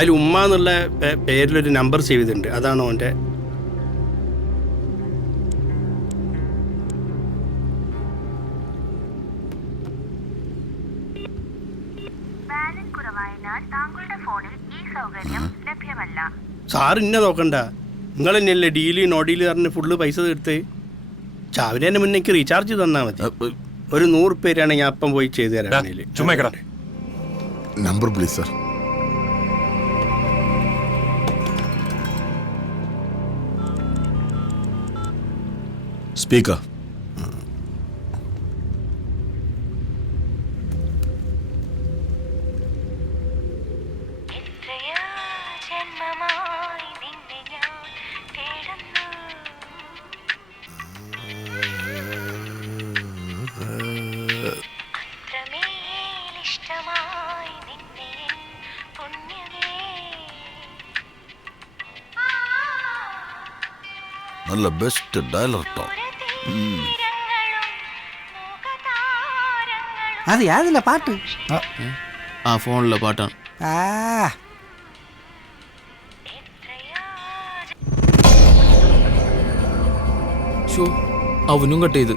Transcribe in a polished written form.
അതിൽ ഉമ്മ എന്നുള്ള പേരിലൊരു നമ്പർ സേവ് ചെയ്തിട്ടുണ്ട്. അതാണോ അവൻ്റെ? സാർ ഇന്നെ നോക്കണ്ട, നിങ്ങൾ തന്നെയല്ലേ ഡീല് നോ ഡീല് പറഞ്ഞ് ഫുള്ള് പൈസ തീർത്ത്. ചാവിലെ തന്നെ മുന്നേ എനിക്ക് റീചാർജ് തന്നാൽ മതി. ഒരു 100 പേരാണ് ഞാൻ അപ്പം പോയി ചെയ്തു തരാം. Number please sir. സ്പീക്കർ. നല്ല ബെസ്റ്റ് ഡയലർ ടോൺ. അത് യാതില്ല പാട്ട്. ആ ഫോണിലെ പാട്ടാണ്. അവനും കട്ട് ചെയ്ത്.